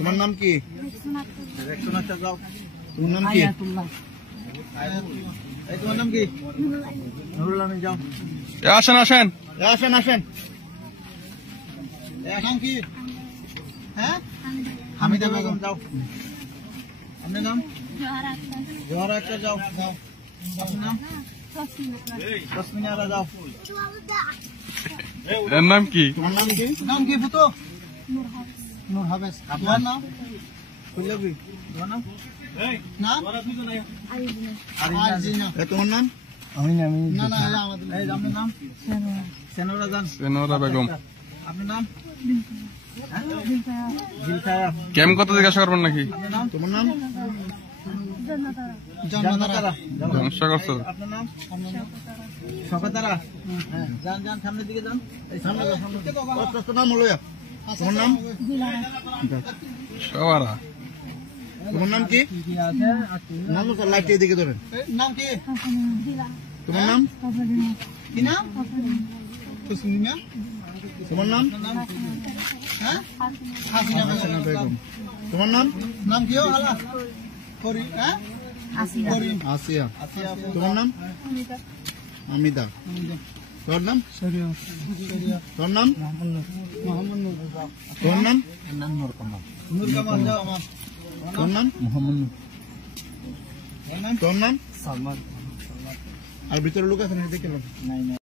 তোমার নাম কি? যাও। তোমার নাম কি? তোমার নাম কি? নুরুল আমিন যাও। আসেন আসেন আসেন আসেন। নাম কি? হ্যাঁ হামিদা বেগম যাও। আপনার নাম? জোহরা আক্তার যাও। আপনার নাম? তসমিনা আরা যাও। এর নাম কি? তোমার নাম কি? নাম কি ফুটো? নূর হাফেজ। আপনার নাম? ফুলবি। তোমার নাম? নাম? তোমার নাম? না না আমাদের আপনার নাম? সেনোরা জান। সেনোরা বেগম। আপনার নাম? কেম কত জিজ্ঞাসা করবেন নাকি? তোমার নাম? জন্মতারা। সমস্যা করছো? আপনার নাম? শকতারা। যান যান সামনের দিকে যান। সামনে যান সামনে। নাম হলো তোমার নাম? সবারা। তোমার নাম কি? নাম তো লাইট দিকে ধরেন। নাম কি? তোমার নাম? কি নাম? তসমিনা। তোমার নাম? হ্যাঁ হাসিনা বেগম। তোমার নাম? নাম কি হালা? করি হ্যাঁ আসিয়া। আসিয়া। তোমার নাম? আমিদা। তোর নাম? তোর নাম? মোহাম্মদ নূর। তোর নাম? নূর কামাল। নূর কামাল যাও আমার। তোর নাম? মোহাম্মদ নূর। তোর নাম? সালমান। আর ভিতরে লোক আছে না দেখলাম? নাই।